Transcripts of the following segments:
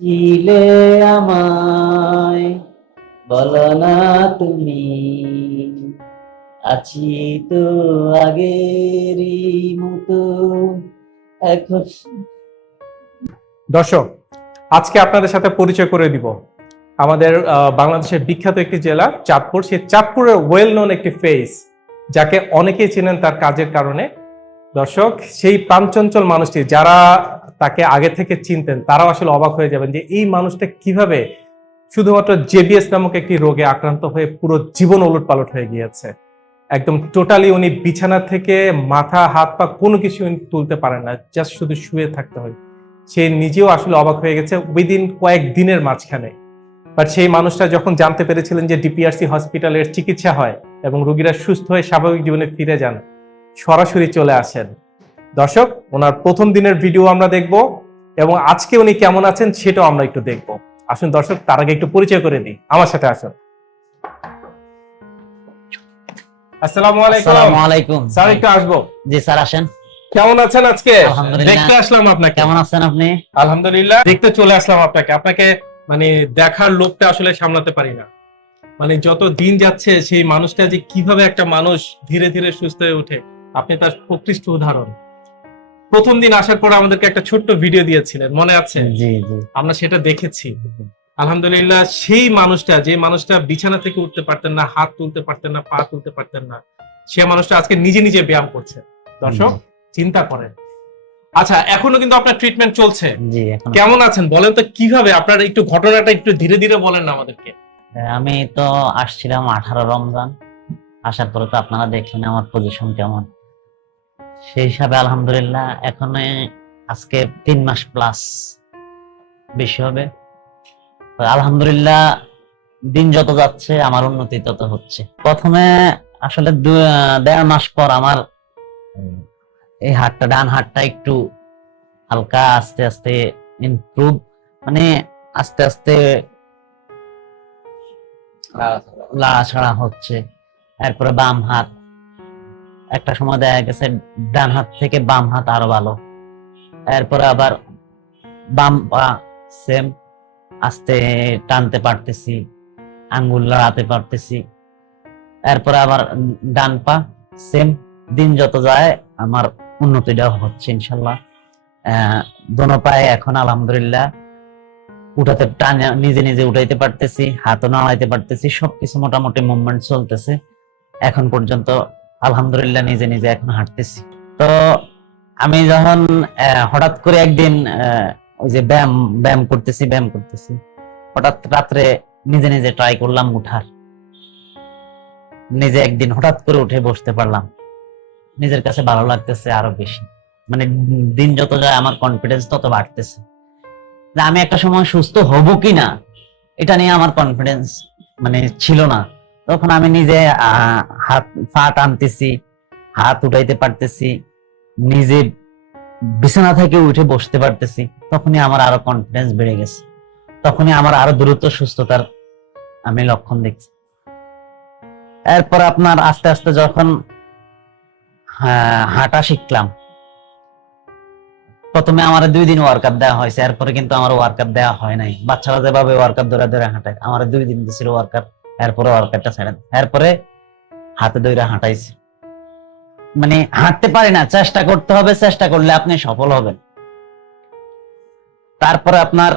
চিলে আমায়, বলো না তুমি, আছি তো আগেরই মতো, এখন। দর্শক, আজকে আপনাদের সাথে পরিচয় করে দিব। আমাদের বাংলাদেশের বিখ্যাত একটি জেলা, চাঁদপুর। সেই চাঁদপুরের ওয়েল নোন একটি ফেস যাকে অনেকেই চেনেন তার কাজের কারণে। দর্শক, সেই প্রাণচঞ্চল মানুষটি, যারা তাকে আগে থেকে চিনতেন, তারাও আসলে অবাক হয়ে যাবেন যে এই মানুষটা কীভাবে শুধুমাত্র জেবিএস নামক একটি রোগে আক্রান্ত হয়ে পুরো জীবন ওলট পালট হয়ে গিয়েছে। একদম টোটালি উনি বিছানা থেকে মাথা, হাত পা কোনো কিছু উনি তুলতে পারেন না, জাস্ট শুধু শুয়ে থাকতে হয়। সে নিজেও আসলে অবাক হয়ে গেছে উইদিন কয়েক দিনের মাঝখানে। বাট সেই মানুষটা যখন জানতে পেরেছিলেন যে ডিপিআরসি হসপিটালের চিকিৎসা হয় এবং রোগীরা সুস্থ হয়ে স্বাভাবিক জীবনে ফিরে যান সরাসরি চলে আসেন। দর্শক ওনার প্রথম দিনের ভিডিও আমরা দেখব এবং আজকে উনি কেমন আছেন সেটাও আমরা একটু দেখব। আসুন দর্শক তার আগে একটু পরিচয় করে দিই আমার সাথে আসুন। আসসালামু আলাইকুম। আসসালামু আলাইকুম। স্যার একটু আসব। জি স্যার আসেন। কেমন আছেন আজকে? দেখতে আসলাম আপনাকে। কেমন আছেন আপনি? আলহামদুলিল্লাহ দেখতে চলে আসলাম আপনাকে। আপনাকে মানে দেখার লোকটা আসলে সামলাতে পারি না। মানে যত দিন যাচ্ছে সেই মানুষটা যে কীভাবে একটা মানুষ ধীরে ধীরে সুস্থ হয়ে ওঠে আপনি তার প্রকৃষ্ট উদাহরণ। প্রথম দিন আসার পর আমাদেরকে একটা ছোট্ট ভিডিও দিয়েছিলেন মনে আছে? জি জি। আমরা সেটা দেখেছি। আলহামদুলিল্লাহ সেই মানুষটা যে মানুষটা বিছানা থেকে উঠতে পারতেন না হাত তুলতে পারতেন না পা তুলতে পারতেন না সে মানুষটা আজকে নিজে নিজে ব্যায়াম করছে। দর্শক চিন্তা করেন। আচ্ছা এখনও কিন্তু আপনার ট্রিটমেন্ট চলছে। কেমন আছেন? বলেন তো কীভাবে? আপনার একটু ঘটনাটা একটু ধীরে ধীরে বলেন না আমাদেরকে। আমি তো আসছিলাম আঠারো রমজান। আসার পরে তো আপনারা দেখলেন আমার পজিশন কেমন। সেই হিসাবে আলহামদুলিল্লাহ এখন আজকে তিন মাস প্লাস বেশি হবে। আলহামদুলিল্লাহ দিন যত যাচ্ছে আমার উন্নতি তত হচ্ছে। প্রথমে আসলে দেড় মাস পর আমার এই হাতটা ডান হাতটা একটু হালকা আস্তে আস্তে ইমপ্রুভ মানে আস্তে আস্তে লাড়াছাড়া হচ্ছে। এরপরে বাম হাত একটা সময় দেখা গেছে, ডান হাত থেকে বাম হাত আরও ভালো। এরপরে আবার বাম পা সেম আস্তে টানতে পারতেছি, আঙ্গুল লড়াতে পারতেছি। এরপরে আবার ডান পা সেম দিন যত যায় আমার উন্নতিটা হচ্ছে ইনশাল্লাহ। দোনো পায়ে এখন আলহামদুলিল্লাহ উঠাতে টানে, নিজে নিজে উঠাইতে পারতেছি, হাতও নাড়াইতে পারতেছি, সবকিছু মোটামুটি মুভমেন্ট চলতেছে। এখন পর্যন্ত আলহামদুলিল্লাহ নিজে নিজে এখন হাঁটতেছি। তো আমি যখন হঠাৎ করে একদিন ওই যে ব্যায়াম ব্যায়াম করতেছি ব্যায়াম করতেছি, হঠাৎ রাত্রে নিজে নিজে ট্রাই করলাম উঠার। নিজে একদিন হঠাৎ করে উঠে বসতে পারলাম। নিজের কাছে ভালো লাগতেছে আরও বেশি। মানে দিন যত যায় আমার কনফিডেন্স তত বাড়তেছে। আমি একটা সময় সুস্থ হব কি না এটা নিয়ে আমার কনফিডেন্স মানে ছিল না। তখন আমি নিজে হাত পা টানতেছি হাত উঠাইতে পারতেছি, নিজে বিছানা থেকে উঠে বসতে পারতেছি, তখনই আমার আরও কনফিডেন্স বেড়ে গেছে। তখনই আমার আরও দ্রুত সুস্থতার আমি লক্ষণ দেখছি। এরপর আপনার আস্তে আস্তে যখন হাঁটা শিখলাম, প্রথমে আমার দুই দিন ওয়ার্কআপ দেওয়া হয়েছে, এরপরে কিন্তু আমার ওয়ার্কআপ দেওয়া হয় নাই। বাচ্চারা যেভাবে ওয়ার্কআপ ধরে ধরে হাঁটায়, আমার দুই দিন দিছিল ওয়ার্কআপ এরপরে ওয়ার্কআপটা ছেড়ে। এরপরে হাতে ধরে হাঁটাইছি। মানে হাঁটতে পারি না, চেষ্টা করতে হবে, চেষ্টা করলে আপনি সফল হবেন। তারপরে আপনার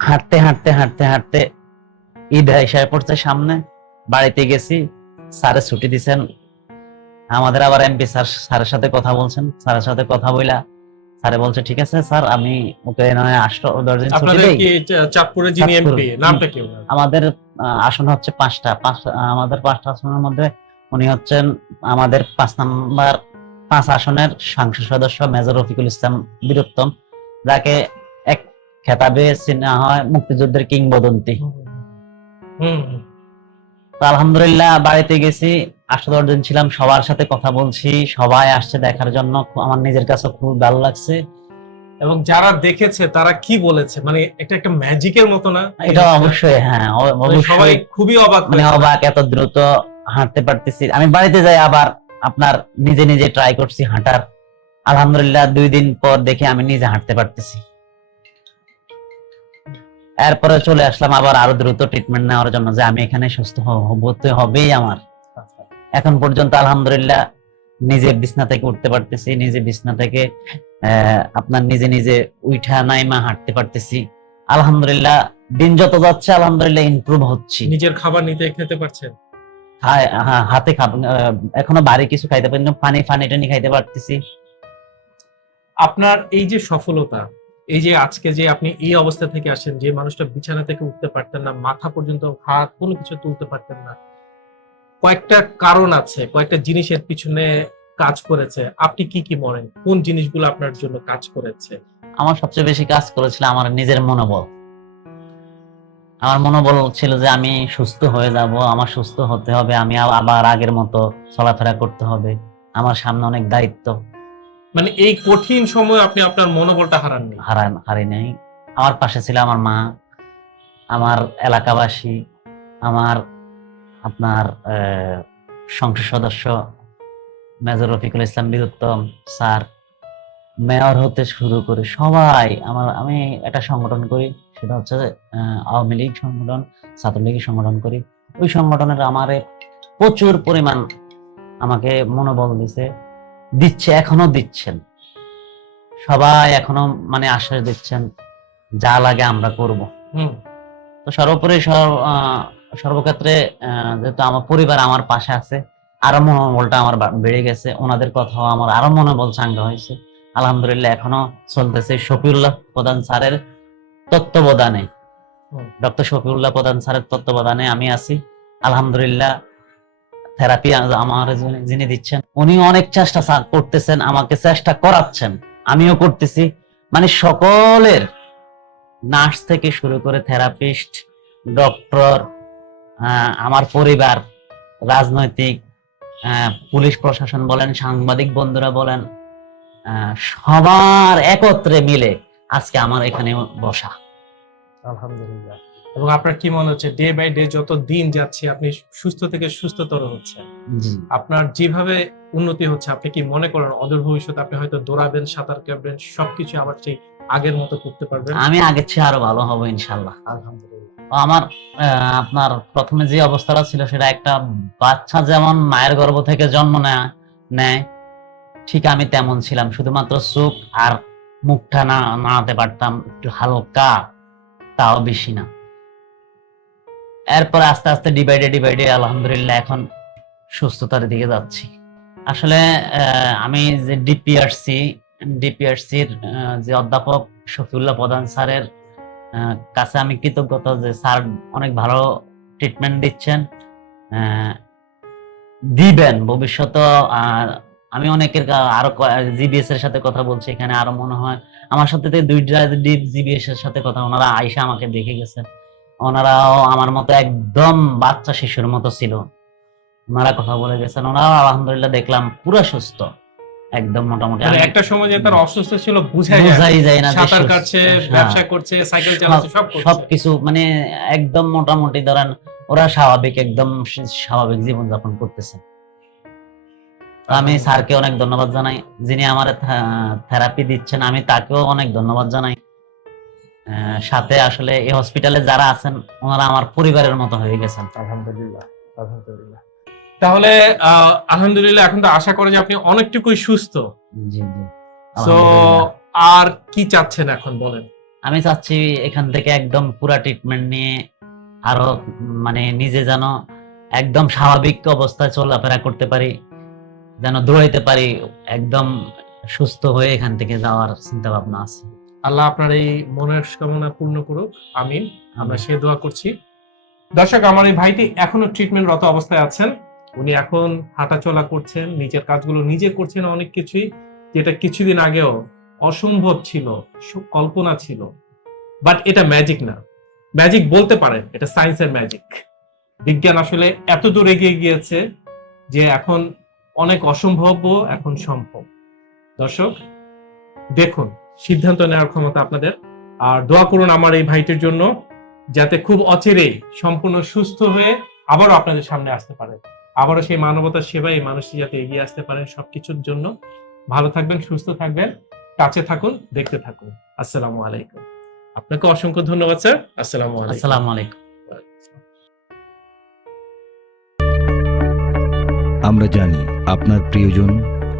হাঁটতে হাঁটতে হাঁটতে হাঁটতে ঈদ এসে পড়ছে সামনে। বাড়িতে গেছি, স্যারে ছুটি দিছেন। আমাদের আবার এমপি স্যার, স্যারের সাথে কথা বলছেন। স্যারের সাথে কথা বইলা স্যারে বলছে ঠিক আছে স্যার আমি ওকে নয় আষ্ট দশ দিন ছুটি দেই। চাঁদপুরে যিনি এমপি নামটা কি আমাদের আসন হচ্ছে পাঁচটা। পাঁচ আমাদের পাঁচটা আসনের মধ্যে উনি হচ্ছেন আমাদের পাঁচ নাম্বার পাঁচ আসনের সংসদ সদস্য মেজর রফিকুল ইসলাম বীরুত্তম যাকে এক খেতাবে চেনা হয় মুক্তিযুদ্ধের কিংবদন্তি। হুম। আলহামদুলিল্লাহ বাড়িতে গেছি আটশো দশ দিন ছিলাম সবার সাথে কথা বলছি সবাই আসছে দেখার জন্য আমার নিজের কাছে খুব ভালো লাগছে। এবং যারা দেখেছে তারা কি বলেছে? মানে এটা একটা ম্যাজিকের মতো না? এটা অবশ্যই হ্যাঁ মানে সবাই অবশ্যই খুবই অবাক মানে অবাক এত দ্রুত হাঁটতে পারতেছি। আমি বাড়িতে যাই আবার আপনার নিজে নিজে ট্রাই করছি হাঁটার। আলহামদুলিল্লাহ দুই দিন পর দেখে আমি নিজে হাঁটতে পারতেছি। এরপরে চলে আসলাম আবার আরও দ্রুত ট্রিটমেন্ট নেওয়ার জন্য যে আমি এখানে সুস্থ হতে হবেই আমার। এখন পর্যন্ত আলহামদুলিল্লাহ নিজে বিছনা থেকে উঠতে পারতেছি নিজে বিছনা থেকে আপনার নিজে নিজে উঠা নাইমা হাঁটতে পারতেছি। আলহামদুলিল্লাহ দিন যত যাচ্ছে আলহামদুলিল্লাহ ইমপ্রুভ হচ্ছি। নিজের খাবার নিতে খেতে পারছেন? হা- হা- হাতে খাব এখনও বাড়ি কিছু খাইতে পারিনি পানি পানি টানি খাইতে পারতেছি। আপনার এই যে সফলতা এই যে আজকে যে আপনি এই অবস্থা থেকে আসেন, যে মানুষটা বিছানা থেকে উঠতে পারতেন না, মাথা পর্যন্ত, হাত কোনো কিছু তুলতে পারতেন না, কয়েকটা কারণ আছে, কয়েকটা জিনিসের পিছনে কাজ করেছে। আপনি কি কি মনেন কোন জিনিসগুলো আপনার জন্য কাজ করেছে? আমার সবচেয়ে বেশি কাজ করেছিল আমার নিজের মনোবল। আমার মনোবল ছিল যে আমি সুস্থ হয়ে যাব, আমার সুস্থ হতে হবে, আমি আবার আগের মতো চলাফেরা করতে হবে। আমার সামনে অনেক দায়িত্ব। মানে এই কঠিন সময় আপনি আপনার মনোবলটা হারাননি হারান, হারি নাই। আমার পাশে ছিল আমার মা, আমার এলাকাবাসী, আমার আপনার সংসদ সদস্য, মেজর রফিকুল ইসলাম বীরুত্তম স্যার, মেয়র হতে শুরু করে সবাই আমার, আমি একটা সংগঠন করি, সেটা হচ্ছে আওয়ামী লীগ সংগঠন ছাত্রলীগ সংগঠন করি। ওই সংগঠনের আমারে প্রচুর পরিমাণ আমাকে মনোবল দিছে। দিচ্ছে এখনও দিচ্ছেন। সবাই এখনও মানে আশ্বাস দিচ্ছেন যা লাগে আমরা করব। তো সর্বোপরি সর্বক্ষেত্রে যেহেতু আমার পরিবার আমার পাশে আছে আরও মনোবলটা আমার বেড়ে গেছে ওনাদের কথাও আমার আরও মনোবল চাঙ্গা হয়েছে। আলহামদুলিল্লাহ এখনও চলতেছে শফিউল্লাহ প্রধান স্যারের তত্ত্বাবধানে। ডক্টর শফিউল্লাহ প্রধান স্যারের তত্ত্বাবধানে আমি আছি। আলহামদুলিল্লাহ থেরাপি আমার যিনি- দিচ্ছেন। উনি অনেক চেষ্টা করতেছেন, আমাকে চেষ্টা করাচ্ছেন। আমিও করতেছি। মানে সকলের নার্স থেকে শুরু করে থেরাপিস্ট ডক্টর আমার পরিবার, রাজনৈতিক পুলিশ প্রশাসন বলেন, সাংবাদিক বন্ধুরা বলেন সবার একত্রে মিলে আজকে আমার এখানে বসা। আলহামদুলিল্লাহ। এবং আপনার কি মনে হচ্ছে ডে বাই ডে যত দিন যাচ্ছে আপনি সুস্থ থেকে সুস্থতর হচ্ছেন? আপনার যেভাবে উন্নতি হচ্ছে আপনি কি মনে করেন অদূর ভবিষ্যতে আপনি হয়তো দৌড়াবেন সাঁতার কাটবেন সবকিছু আবার সেই আগের মতো করতে পারবেন? আমি আগের চেয়ে আরও ভালো হব ইনশাল্লাহ আলহামদুলিল্লাহ। আমার আপনার প্রথমে যে অবস্থাটা ছিল সেটা একটা বাচ্চা যেমন মায়ের গর্ভ থেকে জন্ম নেয় নেয় ঠিক আমি তেমন ছিলাম। শুধুমাত্র চোখ আর মুখটা না নাড়াতে পারতাম একটু হালকা তাও বেশি না। এরপর আস্তে আস্তে ডিভাইডে ডিভাইডে আলহামদুলিল্লাহ এখন সুস্থতার দিকে যাচ্ছি। আসলে আমি যে ডিপিআরসি ডিপিআরসির যে অধ্যাপক শফিউল্লাহ প্রধান স্যারের কাছে আমি কৃতজ্ঞতা যে স্যার অনেক ভালো ট্রিটমেন্ট দিচ্ছেন দিবেন ভবিষ্যতে আমি অনেকের আরও জিবিএস এর সাথে কথা বলছি, এখানে আরও মনে হয়। আমার সাথে তো দুইটা জিবিএস এর সাথে কথা, ওনারা আয়সা আমাকে দেখে গেছেন। ওনারাও আমার মতো একদম বাচ্চা শিশুর মতো ছিল। ওনারা কথা বলে গেছেন ওনারাও আলহামদুলিল্লাহ দেখলাম পুরো সুস্থ। একদম মোটামুটি একটা সময় যে তার অসুস্থ ছিল বুঝাই যায়। যায় না সাঁতার কাটছে হ্যাঁ। ব্যবসা করছে সাইকেল চালাচ্ছে সব করছে। সবকিছু মানে একদম মোটামুটি ধরেন ওরা স্বাভাবিক একদম স্বাভাবিক জীবন যাপন করতেছে আমি স্যারকে অনেক ধন্যবাদ জানাই যিনি আমার থেরাপি দিচ্ছেন আমি তাকেও অনেক ধন্যবাদ জানাই। সাথে আসলে এই হসপিটালে যারা আছেন ওনারা আমার পরিবারের মতো হয়ে গেছেন। আলহামদুলিল্লাহ আলহামদুলিল্লাহ। তাহলে আলহামদুলিল্লাহ এখন তো আশা করি যে আপনি অনেকটুকুই সুস্থ। জি জি। আলহামদুলিল্লাহ। আর কি চাচ্ছেন এখন বলেন? আমি চাচ্ছি এখান থেকে একদম পুরা ট্রিটমেন্ট নিয়ে আরও মানে নিজে যেন একদম স্বাভাবিক অবস্থায় চলাফেরা করতে পারি যেন দৌড়াইতে পারি একদম সুস্থ হয়ে এখান থেকে যাওয়ার চিন্তা ভাবনা আছে। আল্লাহ আপনার এই মনের কামনা পূর্ণ করুক, আমিন। আমরা সে দোয়া করছি। দর্শক, আমার এই ভাইটি এখনও ট্রিটমেন্টরত অবস্থায় আছেন। উনি এখন হাঁটাচলা করছেন, নিজের কাজগুলো নিজে করছেন অনেক কিছুই, যেটা কিছুদিন আগেও অসম্ভব ছিল কল্পনা ছিল। বাট এটা ম্যাজিক না। ম্যাজিক বলতে পারেন, এটা সায়েন্সের ম্যাজিক বিজ্ঞান আসলে এত দূর এগিয়ে গিয়েছে যে এখন অনেক অসম্ভব এখন সম্ভব। দর্শক, দেখুন সিদ্ধান্ত নেওয়ার ক্ষমতা আপনাদের। আর দোয়া করুন আমার এই ভাইটির জন্য যাতে খুব অচিরেই সম্পূর্ণ সুস্থ হয়ে আবারও আপনাদের সামনে আসতে পারে। আবারও সেই মানবতার সেবায় এই মানুষটি যাতে এগিয়ে আসতে পারেন সবকিছুর জন্য। ভালো থাকবেন সুস্থ থাকবেন কাছে থাকুন দেখতে থাকুন। আসসালামু আলাইকুম। আপনাকে অসংখ্য ধন্যবাদ স্যার। আসসালামু আলাইকুম। আসসালামু আলাইকুম। আমরা জানি আপনার প্রিয়জন